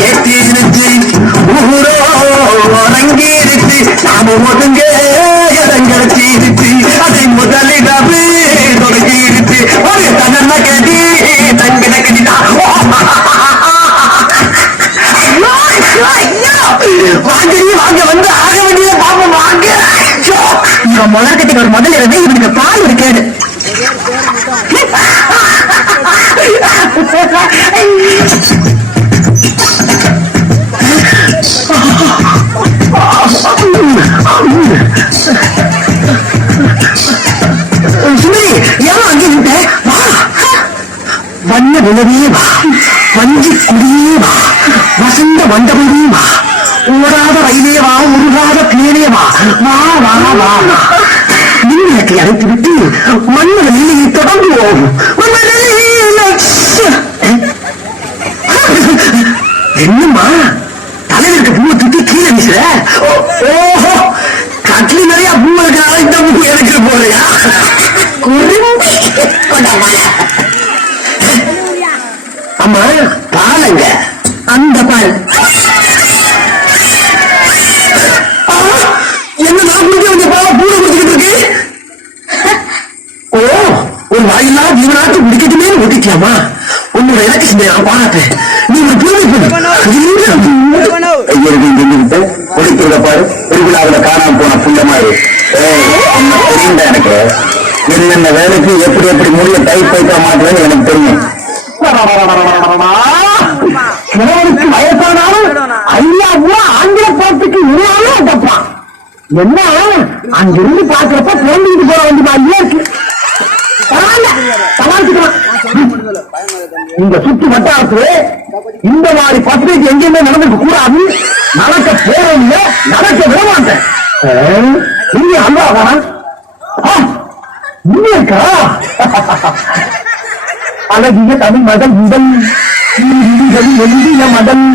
கேட்டிருச்சு ஊரோ அரங்கிருச்சு நாம ஒதுங்க இடங்கடிச்சிருச்சு அதை முதலிடவே தொடங்கிருச்சு ஒரு தகன கடி தங்கன கடிதான் வாங்க வந்து ஆக வேண்டியத பாப்போம் வாங்க. இவன் முழக்கத்துக்கு ஒரு முதல் இருந்து இவனுக்கு பால் ஒரு கேடு. சுமதி ஏன் அங்கே நின்ற வா வண்ண நிலவே வா வஞ்சி குடியே வா வசந்த மண்டபமே வா ஓடாத ரயிலே வா உருகாத பேரே வா வா வா வா மின்விளக்கை அழைத்து விட்டு மன்மத நிலையை தொடங்குவோம். என்னம்மா தலைவருக்கு பூவை தூக்கி கீழே வீசுற? ஓஹோ கட்லி நிறைய பூ இருக்கிற இந்த பூ எனக்கு போறியா? அம்மா பாலங்க அந்த பால் என்ன நாட்டு பால பூனை குடிச்சுக்கிட்டு இருக்கு. ஓ ஒரு வாயிலா ஜீவனாட்டு குடிக்கட்டுமே ஒட்டிக்கலாமா? உன்னோட இலக்கு செஞ்ச நான் பாராட்டேன். நீ ஒரு குடிக்கிறத பாரு திருவிழாவில காணாம போன புள்ள மாதிரி தெரியுண்டா எனக்கு. என்னென்ன வேலைக்கு எப்படி எப்படி முடிய டைப் வைக்க மாட்டேன்னு எனக்கு தெரியும். கிழவனுக்கு வயசானாலும் ஐயா ஆங்கில பாட்டுக்கு இணையாலும் தப்பான். என்ன அங்கிருந்து பாக்குறப்ப பிறந்துட்டு போற வேண்டியதா இருக்கு. சமாளிச்சுக்கலாம். இந்த சுற்று வட்டாரத்துல இந்த மாதிரி பத்திரிகை எங்கேயுமே நடந்துக்க கூடாது. நடக்க போறோம் நடக்க விட மாட்டேன். இங்க அல்லாவா இருக்கா? அழகிய தமிழ் மதம் முதல் எழுதிய மதம்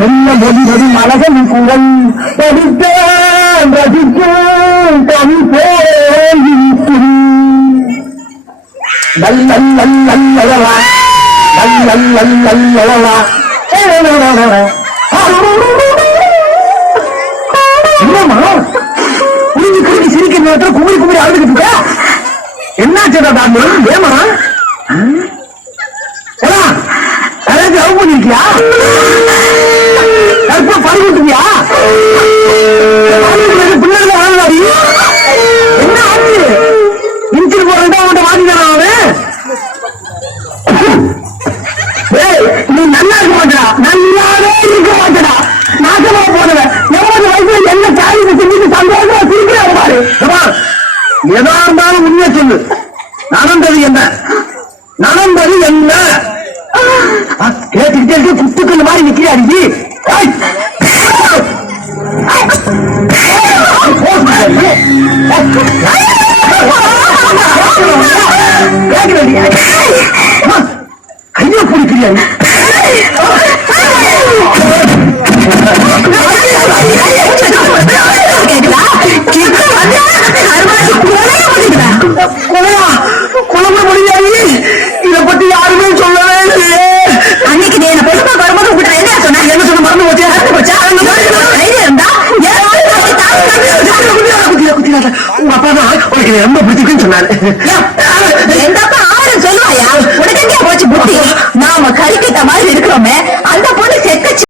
மெல்ல மொழிவது மலகன் குரல் படித்த தமிழ் போயிருக்கும் நல்லவா நல்லவா என்னம்மா புரிஞ்சு புரிஞ்சு சிரிக்கிற நேரத்தில் குமரி குமரி அழுதுகிட்டு இருக்க? என்னாச்சதா டாக்டர்? ஏமா யாராவது லவ் பண்ணிருக்கியா? கற்ப பறிவிட்டுருக்கியா? பிள்ளைகளை வாழ்வாடி என்ன ஆச்சு? இன்சில் போறதா அவன்கிட்ட வாங்கிக்கிறான் அவன். நீ நல்லா இருக்க மாட்டா, நல்லாவே இருக்க மாட்டடா. நாசமா போனவன் 80 வயசுல என்ன காரியத்தை செஞ்சுட்டு சந்தோஷமா சிரிக்கிறாரு பாரு. எதா இருந்தாலும் உண்மையை சொல்லு. நடந்தது என்ன நடந்தது என்ன கேட்டுக்கிட்டே இருக்க குத்துக்கள் மாதிரி நிக்கிறாரு. கையை பிடிக்கிறாரு. குழம்பு முடியாது. இதை பத்தி யாருமே சொல்லவே இல்லையே. அன்னைக்கு நீ என்ன பொறுப்பா வரும்போது உங்க என்ன சொன்ன? என்ன சொன்ன? மறந்து போச்சு. உங்க அப்பா தான் உனக்கு ரொம்ப பிடிச்சிருக்குன்னு சொன்னாரு. எங்க அப்பா ஆறு சொல்லுவாயா? உனக்கு எங்கே போச்சு புத்தி? நாம கறிக்கிட்ட மாதிரி இருக்கிறோமே,